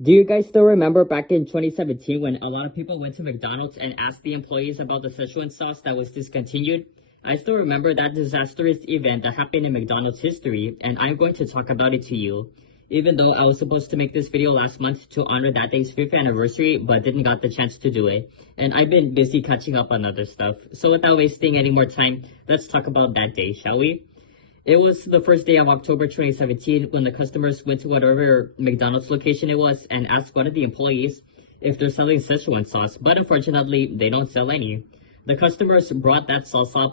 Do you guys still remember back in 2017 when a lot of people went to McDonald's and asked the employees about the Szechuan sauce that was discontinued? I still remember that disastrous event that happened in McDonald's history, and I'm going to talk about it to you. Even though I was supposed to make this video last month to honor that day's 5th anniversary, but didn't got the chance to do it. And I've been busy catching up on other stuff. So without wasting any more time, let's talk about that day, shall we? It was the first day of October 2017 when the customers went to whatever McDonald's location it was and asked one of the employees if they're selling Szechuan sauce, but unfortunately, they don't sell any. The customers brought that sauce up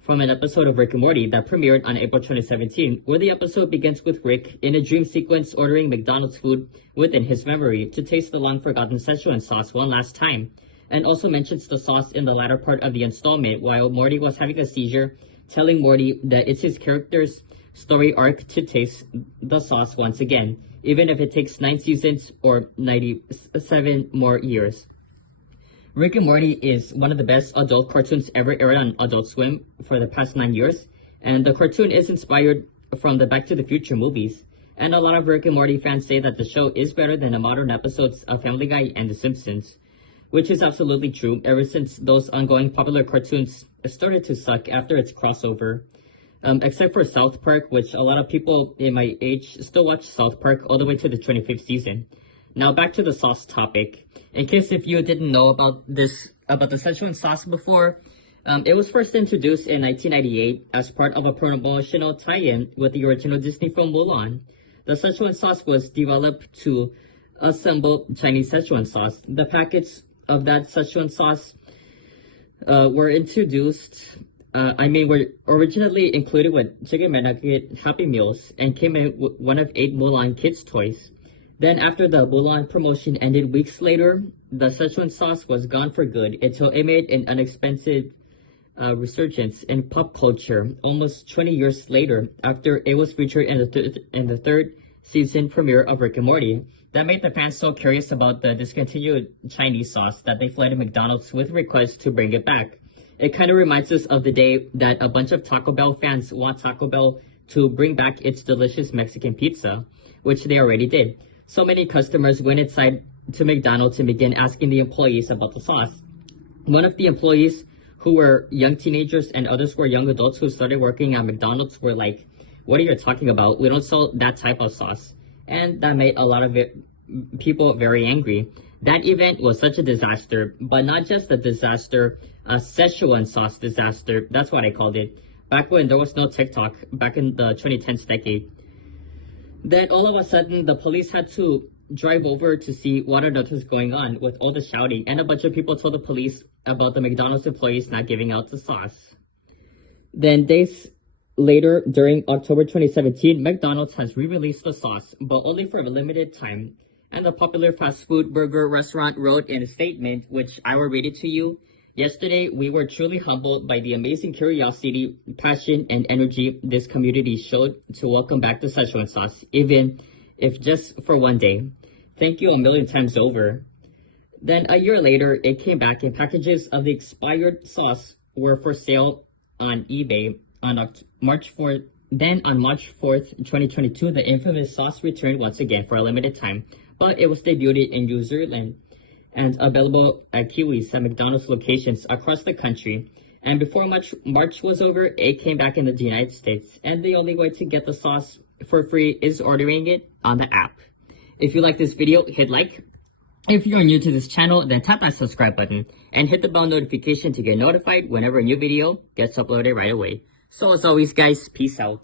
from an episode of Rick and Morty that premiered on April 2017, where the episode begins with Rick in a dream sequence ordering McDonald's food within his memory to taste the long-forgotten Szechuan sauce one last time, and also mentions the sauce in the latter part of the installment while Morty was having a seizure, telling Morty that it's his character's story arc to taste the sauce once again, even if it takes 9 seasons or 97 more years. Rick and Morty is one of the best adult cartoons ever aired on Adult Swim for the past 9 years, and the cartoon is inspired from the Back to the Future movies. And a lot of Rick and Morty fans say that the show is better than the modern episodes of Family Guy and The Simpsons, which is absolutely true ever since those ongoing popular cartoons started to suck after its crossover. Except for South Park, which a lot of people in my age still watch South Park all the way to the 25th season. Now back to the sauce topic. In case if you didn't know about the Szechuan sauce before, it was first introduced in 1998 as part of a promotional tie-in with the original Disney film Mulan. The Szechuan sauce was developed to assemble Chinese Szechuan sauce. The packets of that Szechuan sauce were were originally included with Chicken McNugget Happy Meals and came in with one of 8 Mulan kids toys. Then after the Mulan promotion ended weeks later, the Szechuan sauce was gone for good until it made an unexpected resurgence in pop culture almost 20 years later after it was featured in the third season premiere of Rick and Morty. That made the fans so curious about the discontinued Chinese sauce that they fled to McDonald's with requests to bring it back. It kind of reminds us of the day that a bunch of Taco Bell fans want Taco Bell to bring back its delicious Mexican pizza, which they already did. So many customers went inside to McDonald's and began asking the employees about the sauce. One of the employees, who were young teenagers and others were young adults who started working at McDonald's, were like, "What are you talking about? We don't sell that type of sauce." And that made a lot of people very angry. That event was such a disaster, but not just a disaster, a Szechuan sauce disaster. That's what I called it. Back when there was no TikTok, back in the 2010s decade. Then all of a sudden, the police had to drive over to see what on earth was going on with all the shouting, and a bunch of people told the police about the McDonald's employees not giving out the sauce. Then days later, during October 2017, McDonald's has re-released the sauce, but only for a limited time. And the popular fast food burger restaurant wrote in a statement, which I will read it to you. "Yesterday, we were truly humbled by the amazing curiosity, passion, and energy this community showed to welcome back the Szechuan sauce, even if just for one day. Thank you a million times over." Then a year later, it came back and packages of the expired sauce were for sale on eBay on March 4th. Then on March 4th, 2022, the infamous sauce returned once again for a limited time, but it was debuted in New Zealand and available at Kiwis at McDonald's locations across the country. And before March was over, it came back in the United States. And the only way to get the sauce for free is ordering it on the app. If you like this video, hit like. If you're new to this channel, then tap that subscribe button and hit the bell notification to get notified whenever a new video gets uploaded right away. So as always, guys, peace out.